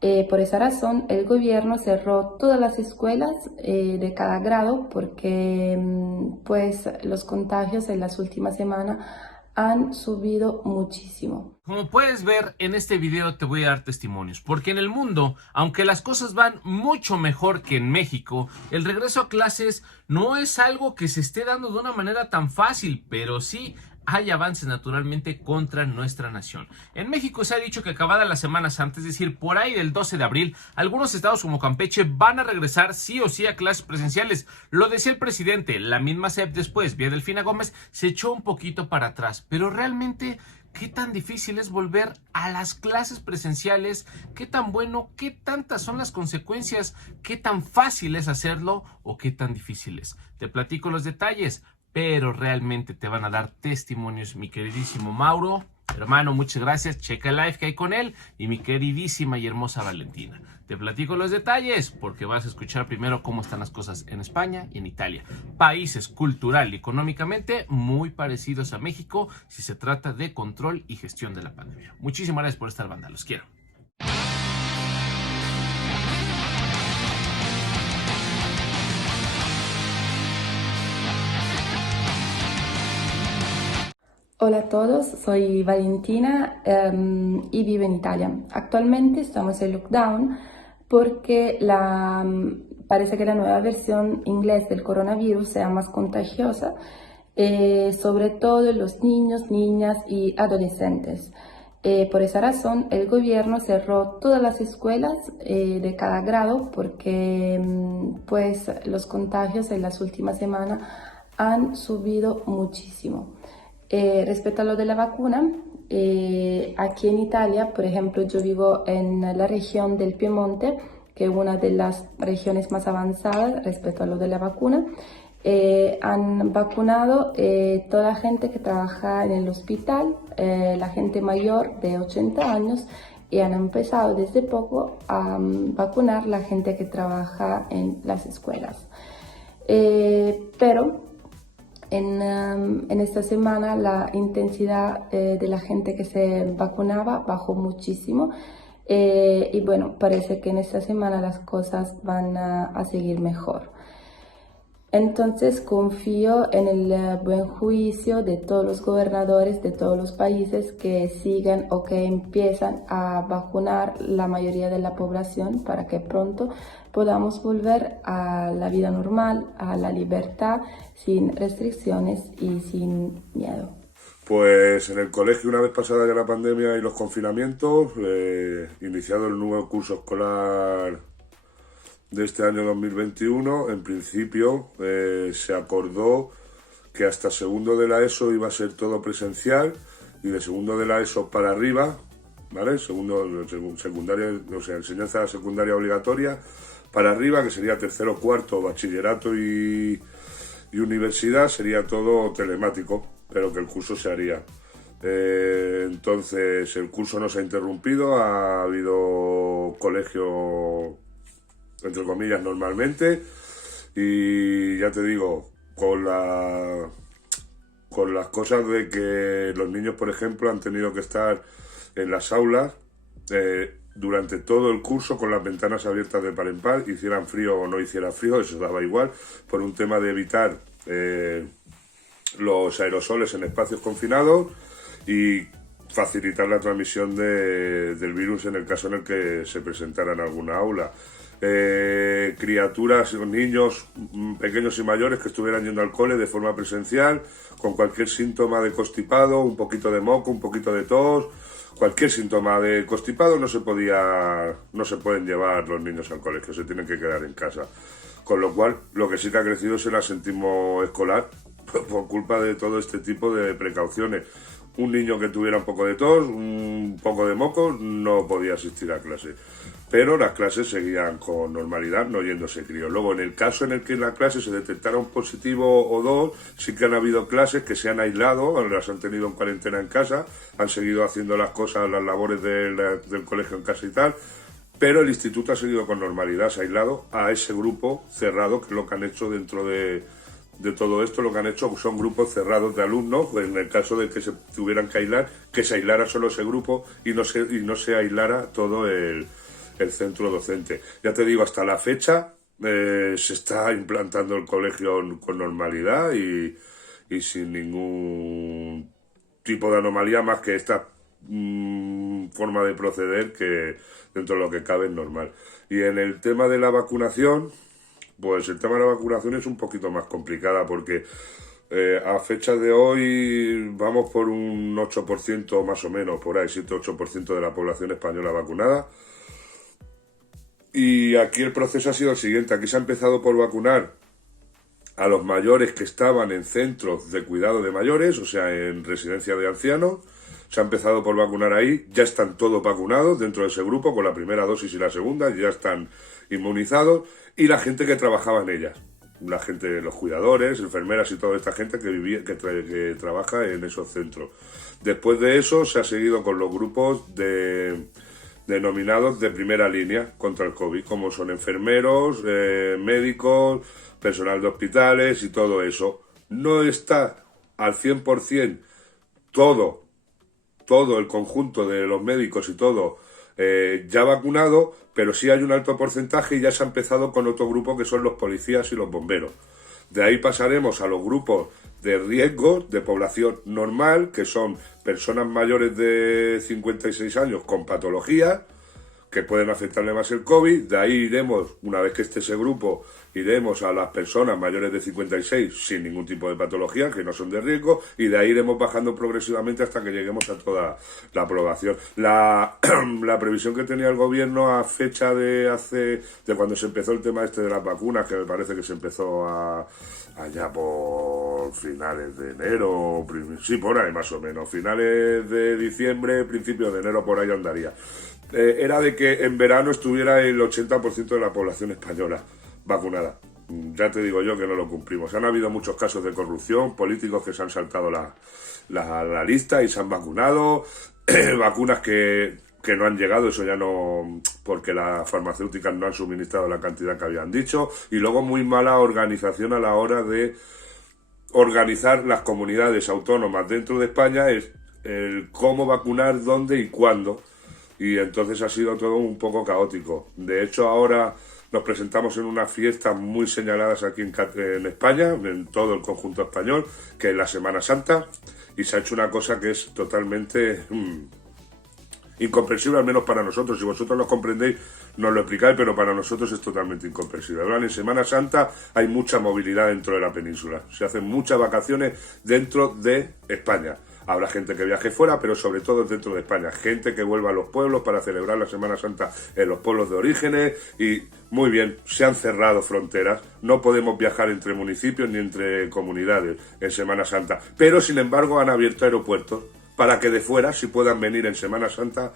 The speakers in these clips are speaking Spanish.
Por esa razón, el gobierno cerró todas las escuelas de cada grado porque pues, los contagios en las últimas semanas han subido muchísimo. Como puedes ver en este video te voy a dar testimonios, porque en el mundo, aunque las cosas van mucho mejor que en México, el regreso a clases no es algo que se esté dando de una manera tan fácil, pero sí hay avances naturalmente contra nuestra nación. En México se ha dicho que acabada la Semana Santa, es decir, por ahí del 12 de abril, algunos estados como Campeche van a regresar sí o sí a clases presenciales. Lo decía el presidente, la misma SEP después, vía Delfina Gómez, se echó un poquito para atrás, pero realmente ¿qué tan difícil es volver a las clases presenciales? ¿Qué tan bueno? ¿Qué tantas son las consecuencias? ¿Qué tan fácil es hacerlo o qué tan difícil es? Te platico los detalles, pero realmente te van a dar testimonios, mi queridísimo Mauro. Hermano, muchas gracias. Checa el live que hay con él y mi queridísima y hermosa Valentina. Te platico los detalles porque vas a escuchar primero cómo están las cosas en España y en Italia. Países cultural y económicamente muy parecidos a México si se trata de control y gestión de la pandemia. Muchísimas gracias por estar, banda. Los quiero. Hola a todos, soy Valentina y vivo en Italia. Actualmente estamos en lockdown porque parece que la nueva versión inglés del coronavirus sea más contagiosa, sobre todo en los niños, niñas y adolescentes. Por esa razón, el gobierno cerró todas las escuelas de cada grado porque pues, los contagios en las últimas semanas han subido muchísimo. Respecto a lo de la vacuna, aquí en Italia, por ejemplo, yo vivo en la región del Piemonte, que es una de las regiones más avanzadas respecto a lo de la vacuna. Han vacunado toda la gente que trabaja en el hospital, la gente mayor de 80 años, y han empezado desde poco a vacunar la gente que trabaja en las escuelas. Pero en esta semana la intensidad de la gente que se vacunaba bajó muchísimo y bueno, parece que en esta semana las cosas van a seguir mejor. Entonces confío en el buen juicio de todos los gobernadores de todos los países que sigan o que empiezan a vacunar la mayoría de la población para que pronto podamos volver a la vida normal, a la libertad, sin restricciones y sin miedo. Pues en el colegio, una vez pasada ya la pandemia y los confinamientos, iniciado el nuevo curso escolar de este año 2021, en principio se acordó que hasta segundo de la ESO iba a ser todo presencial y de segundo de la ESO para arriba, ¿vale? Secundaria, o sea, enseñanza secundaria obligatoria, para arriba, que sería tercero, cuarto, bachillerato y universidad, sería todo telemático, pero que el curso se haría. Entonces el curso no se ha interrumpido, ha habido colegio entre comillas normalmente y ya te digo, con las cosas de que los niños, por ejemplo, han tenido que estar en las aulas durante todo el curso con las ventanas abiertas de par en par, hicieran frío o no hiciera frío, eso daba igual, por un tema de evitar los aerosoles en espacios confinados y facilitar la transmisión del virus en el caso en el que se presentara en alguna aula. Criaturas, niños pequeños y mayores que estuvieran yendo al cole de forma presencial, con cualquier síntoma de constipado, un poquito de moco, un poquito de tos, cualquier síntoma de constipado no se pueden llevar los niños al colegio, se tienen que quedar en casa. Con lo cual, lo que sí que ha crecido es el asentismo escolar por culpa de todo este tipo de precauciones. Un niño que tuviera un poco de tos, un poco de moco, no podía asistir a clase. Pero las clases seguían con normalidad, no yéndose críos. Luego, en el caso en el que en la clase se detectara un positivo o dos, sí que han habido clases que se han aislado, las han tenido en cuarentena en casa, han seguido haciendo las cosas, las labores del colegio en casa y tal, pero el instituto ha seguido con normalidad, se ha aislado a ese grupo cerrado, que es lo que han hecho dentro de todo esto. Lo que han hecho son grupos cerrados de alumnos, pues en el caso de que se tuvieran que aislar, que se aislara solo ese grupo y no se aislara todo el el centro docente. Ya te digo, hasta la fecha se está implantando el colegio con normalidad y sin ningún tipo de anomalía más que esta forma de proceder que dentro de lo que cabe es normal. Y en el tema de la vacunación, pues el tema de la vacunación es un poquito más complicada porque a fecha de hoy vamos por un 8% más o menos, por ahí, 7-8% de la población española vacunada. Y aquí el proceso ha sido el siguiente, aquí se ha empezado por vacunar a los mayores que estaban en centros de cuidado de mayores, o sea, en residencia de ancianos. Se ha empezado por vacunar ahí, ya están todos vacunados dentro de ese grupo, con la primera dosis y la segunda, ya están inmunizados, y la gente que trabajaba en ellas, la gente, los cuidadores, enfermeras y toda esta gente que trabaja en esos centros. Después de eso se ha seguido con los grupos denominados de primera línea contra el COVID, como son enfermeros, médicos, personal de hospitales y todo eso. No está al 100% todo el conjunto de los médicos y todo ya vacunado, pero sí hay un alto porcentaje y ya se ha empezado con otro grupo que son los policías y los bomberos. De ahí pasaremos a los grupos de riesgo de población normal, que son personas mayores de 56 años con patologías que pueden afectarle más el COVID. De ahí iremos, una vez que esté ese grupo, iremos a las personas mayores de 56 sin ningún tipo de patología, que no son de riesgo, y de ahí iremos bajando progresivamente hasta que lleguemos a toda la aprobación. La previsión que tenía el gobierno a fecha de cuando se empezó el tema este de las vacunas, que me parece que se empezó allá por finales de enero, sí, por ahí más o menos, finales de diciembre, principios de enero, por ahí andaría. Era de que en verano estuviera el 80% de la población española vacunada. Ya te digo yo que no lo cumplimos. Han habido muchos casos de corrupción, políticos que se han saltado la lista y se han vacunado, vacunas que no han llegado, eso ya no, porque las farmacéuticas no han suministrado la cantidad que habían dicho, y luego muy mala organización a la hora de organizar las comunidades autónomas dentro de España, el cómo vacunar, dónde y cuándo. Y entonces ha sido todo un poco caótico. De hecho, ahora nos presentamos en unas fiestas muy señaladas aquí en España, en todo el conjunto español, que es la Semana Santa, y se ha hecho una cosa que es totalmente incomprensible, al menos para nosotros. Si vosotros lo comprendéis, nos lo explicáis, pero para nosotros es totalmente incomprensible. Ahora, en Semana Santa hay mucha movilidad dentro de la península. Se hacen muchas vacaciones dentro de España. Habrá gente que viaje fuera, pero sobre todo dentro de España. Gente que vuelva a los pueblos para celebrar la Semana Santa en los pueblos de orígenes. Y muy bien, se han cerrado fronteras. No podemos viajar entre municipios ni entre comunidades en Semana Santa. Pero, sin embargo, han abierto aeropuertos para que de fuera sí puedan venir en Semana Santa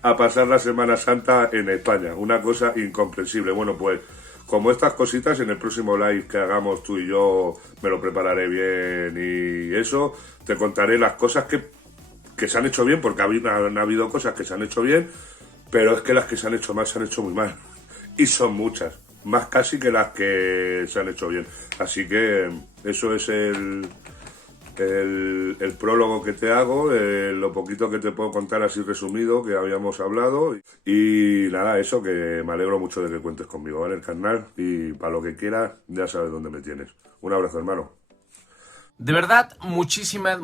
a pasar la Semana Santa en España. Una cosa incomprensible. Bueno, pues como estas cositas, en el próximo live que hagamos tú y yo me lo prepararé bien y eso, te contaré las cosas que se han hecho bien, porque han habido cosas que se han hecho bien, pero es que las que se han hecho mal se han hecho muy mal. Y son muchas, más casi que las que se han hecho bien. Así que eso es el prólogo que te hago, lo poquito que te puedo contar así resumido que habíamos hablado, y nada, eso, que me alegro mucho de que cuentes conmigo, ¿vale? El canal, y para lo que quieras ya sabes dónde me tienes. Un abrazo, hermano. De verdad, muchísimas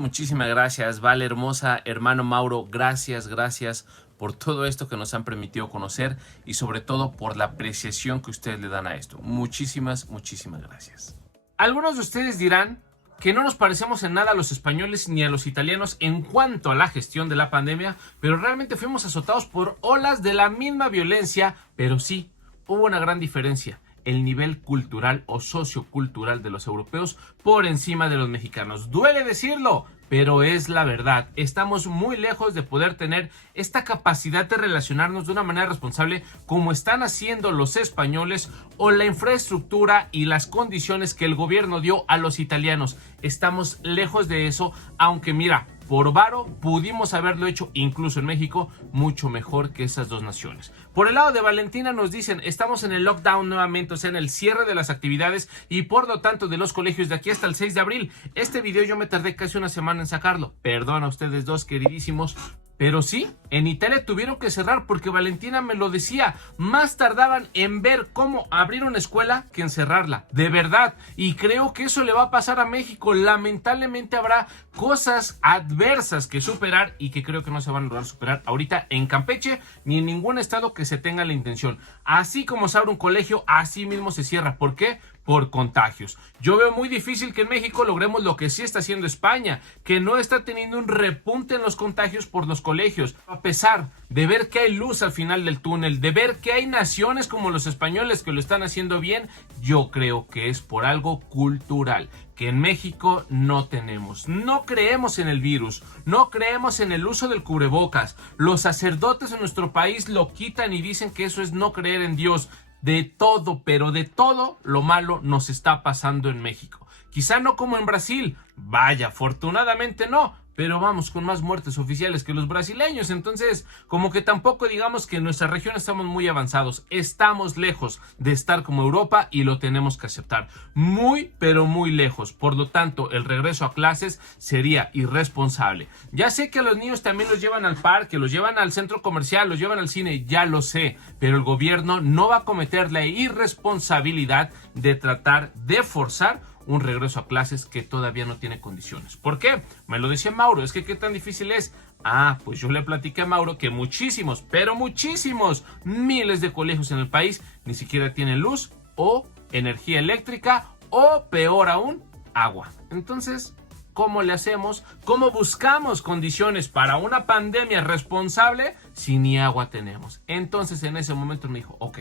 gracias, Vale hermosa, hermano Mauro, gracias por todo esto que nos han permitido conocer y sobre todo por la apreciación que ustedes le dan a esto. Muchísimas gracias. Algunos de ustedes dirán que no nos parecemos en nada a los españoles ni a los italianos en cuanto a la gestión de la pandemia, pero realmente fuimos azotados por olas de la misma violencia, pero sí, hubo una gran diferencia: el nivel cultural o sociocultural de los europeos por encima de los mexicanos. Duele decirlo, pero es la verdad. Estamos muy lejos de poder tener esta capacidad de relacionarnos de una manera responsable como están haciendo los españoles, o la infraestructura y las condiciones que el gobierno dio a los italianos. Estamos lejos de eso, aunque mira, por varo pudimos haberlo hecho incluso en México mucho mejor que esas dos naciones. Por el lado de Valentina nos dicen: estamos en el lockdown nuevamente, o sea, en el cierre de las actividades y por lo tanto de los colegios de aquí hasta el 6 de abril. Este video yo me tardé casi una semana en sacarlo. Perdón a ustedes dos, queridísimos, Pero sí, en Italia tuvieron que cerrar porque Valentina me lo decía, más tardaban en ver cómo abrir una escuela que en cerrarla, de verdad. Y creo que eso le va a pasar a México. Lamentablemente habrá cosas adversas que superar y que creo que no se van a lograr superar ahorita en Campeche ni en ningún estado que se tenga la intención. Así como se abre un colegio, así mismo se cierra. ¿Por qué? Por contagios. Yo veo muy difícil que en México logremos lo que sí está haciendo España, que no está teniendo un repunte en los contagios por los colegios, a pesar de ver que hay luz al final del túnel, de ver que hay naciones como los españoles que lo están haciendo bien. Yo creo que es por algo cultural, que en México no tenemos. No creemos en el virus, no creemos en el uso del cubrebocas. Los sacerdotes en nuestro país lo quitan y dicen que eso es no creer en Dios. De todo, pero de todo lo malo nos está pasando en México. Quizá no como en Brasil, vaya, afortunadamente no, pero vamos con más muertes oficiales que los brasileños. Entonces, como que tampoco digamos que en nuestra región estamos muy avanzados. Estamos lejos de estar como Europa y lo tenemos que aceptar. Muy, pero muy lejos. Por lo tanto, el regreso a clases sería irresponsable. Ya sé que a los niños también los llevan al parque, los llevan al centro comercial, los llevan al cine, ya lo sé. Pero el gobierno no va a cometer la irresponsabilidad de tratar de forzar un regreso a clases que todavía no tiene condiciones. ¿Por qué? Me lo decía Mauro, es que ¿qué tan difícil es? Pues yo le platiqué a Mauro que muchísimos, pero muchísimos, miles de colegios en el país ni siquiera tienen luz o energía eléctrica o peor aún, agua. Entonces, ¿cómo le hacemos? ¿Cómo buscamos condiciones para una pandemia responsable si ni agua tenemos? Entonces en ese momento me dijo, ok,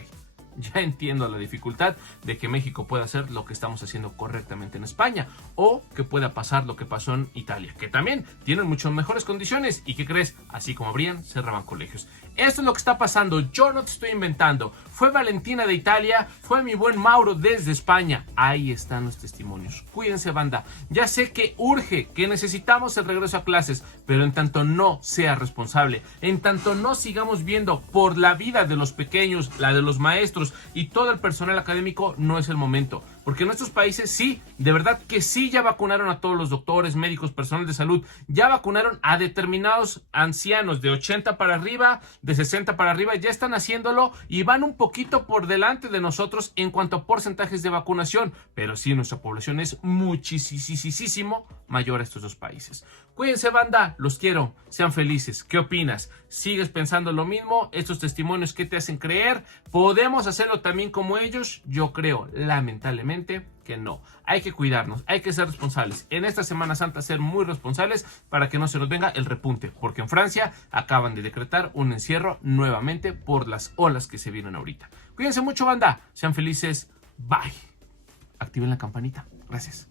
ya entiendo la dificultad de que México pueda hacer lo que estamos haciendo correctamente en España o que pueda pasar lo que pasó en Italia, que también tienen mucho mejores condiciones y que crees, así como abrían, cerraban colegios. Esto es lo que está pasando, yo no te estoy inventando. Fue Valentina de Italia, fue mi buen Mauro desde España. Ahí están los testimonios. Cuídense, banda. Ya sé que urge, que necesitamos el regreso a clases, pero en tanto no sea responsable, en tanto no sigamos viendo por la vida de los pequeños, la de los maestros y todo el personal académico, no es el momento. Porque en nuestros países sí, de verdad que sí, ya vacunaron a todos los doctores, médicos, personal de salud, ya vacunaron a determinados ancianos de 80 para arriba, de 60 para arriba, ya están haciéndolo y van un poquito por delante de nosotros en cuanto a porcentajes de vacunación, pero sí, nuestra población es muchísimo mayor a estos dos países. Cuídense, banda, los quiero, sean felices. ¿Qué opinas? ¿Sigues pensando lo mismo? ¿Estos testimonios qué te hacen creer? ¿Podemos hacerlo también como ellos? Yo creo, lamentablemente, que no. Hay que cuidarnos, hay que ser responsables. En esta Semana Santa ser muy responsables para que no se nos venga el repunte, porque en Francia acaban de decretar un encierro nuevamente por las olas que se vienen ahorita. Cuídense mucho, banda, sean felices, bye. Activen la campanita. Gracias.